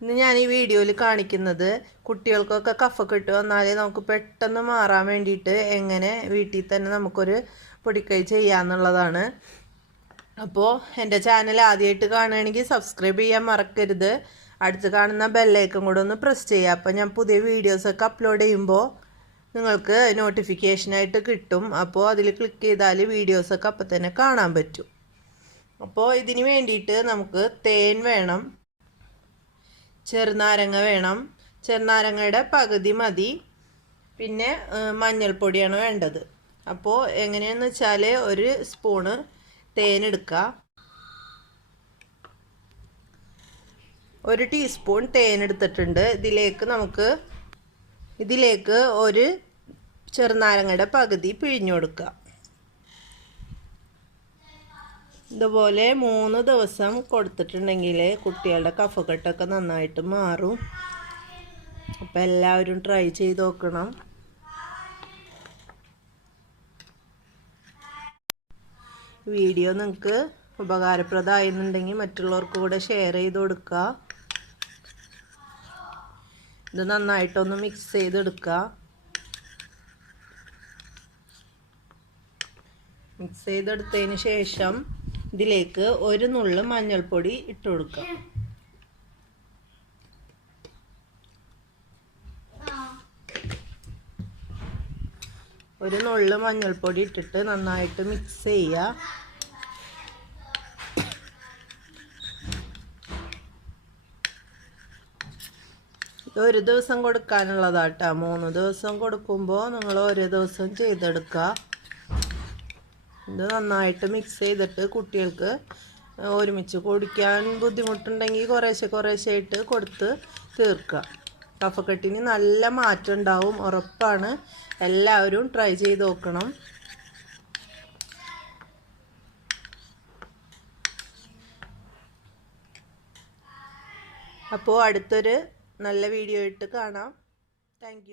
ഇന്ന് ഞാൻ ഈ വീഡിയോയിൽ കാണിക്കുന്നത് കുട്ടികൾക്കൊക്കെ കഫ കഫക്കെട്ട് വന്നാലേ നമുക്ക് പെട്ടെന്ന് മാറാൻ വേണ്ടിയിട്ട് എങ്ങനെ വീട്ടിൽ തന്നെ നമുക്കൊരു പൊടിക്കൈ ചെയ്യാന്നുള്ളതാണ്. അപ്പോൾ എന്റെ ചാനൽ ആദ്യമായിട്ട് കാണുകയാണെങ്കിൽ സബ്സ്ക്രൈബ് ചെയ്യാൻ മറക്കരുത്. അടുത്ത് കാണുന്ന ബെല്ലൈക്കും കൂടെ ഒന്ന് പ്രസ് ചെയ്യുക. അപ്പോൾ ഞാൻ പുതിയ വീഡിയോസൊക്കെ അപ്ലോഡ് ചെയ്യുമ്പോൾ നിങ്ങൾക്ക് നോട്ടിഫിക്കേഷനായിട്ട് കിട്ടും. അപ്പോൾ അതിൽ ക്ലിക്ക് ചെയ്താൽ വീഡിയോസൊക്കെ അപ്പം തന്നെ കാണാൻ പറ്റും. അപ്പോൾ ഇതിന് വേണ്ടിയിട്ട് നമുക്ക് തേൻ വേണം. ചെറുനാരങ്ങ വേണം. ചെറുനാരങ്ങയുടെ പകുതി മതി. പിന്നെ മഞ്ഞൾപ്പൊടിയാണ് വേണ്ടത്. അപ്പോൾ എങ്ങനെയെന്ന് വെച്ചാൽ ഒരു സ്പൂണ് തേനെടുക്കുക. ഒരു ടീസ്പൂൺ തേനെടുത്തിട്ടുണ്ട്. ഇതിലേക്ക് നമുക്ക് ഇതിലേക്ക് ഒരു ചെറുനാരങ്ങയുടെ പകുതി പിഴിഞ്ഞു കൊടുക്കുക. ഇതുപോലെ മൂന്ന് ദിവസം കൊടുത്തിട്ടുണ്ടെങ്കിൽ കുട്ടികളുടെ കഫക്കെട്ടൊക്കെ നന്നായിട്ട് മാറും. അപ്പം എല്ലാവരും ട്രൈ ചെയ്ത് നോക്കണം. വീഡിയോ നിങ്ങൾക്ക് ഉപകാരപ്രദമായിരുന്നുണ്ടെങ്കിൽ മറ്റുള്ളവർക്ക് കൂടെ ഷെയർ ചെയ്ത് കൊടുക്കുക. ഇത് നന്നായിട്ടൊന്ന് മിക്സ് ചെയ്തെടുക്കുക. മിക്സ് ചെയ്തെടുത്തതിന് ശേഷം ഇതിലേക്ക് ഒരു നുള്ളു മഞ്ഞൾപ്പൊടി ഇട്ട് കൊടുക്കാം. ഒരു നുള്ളു മഞ്ഞൾപ്പൊടി ഇട്ടിട്ട് നന്നായിട്ട് മിക്സ് ചെയ്യുക ഒരു ദിവസം കൊടുക്കാനുള്ളതാട്ടോ. മൂന്ന് ദിവസം കൊടുക്കുമ്പോൾ നിങ്ങൾ ഓരോ ദിവസം ചെയ്തെടുക്കുക ഇത് നന്നായിട്ട് മിക്സ് ചെയ്തിട്ട് കുട്ടികൾക്ക് ഒരുമിച്ച് കുടിക്കാൻ ബുദ്ധിമുട്ടുണ്ടെങ്കിൽ കുറേശ്ശെ കുറേശ്ശെ ആയിട്ട് കൊടുത്ത് തീർക്കുക. കഫക്കെട്ടിന് നല്ല മാറ്റം ഉണ്ടാവും ഉറപ്പാണ്. എല്ലാവരും ട്രൈ ചെയ്ത് നോക്കണം. അപ്പോൾ അടുത്തൊരു നല്ല വീഡിയോ ഇട്ട് കാണാം. താങ്ക്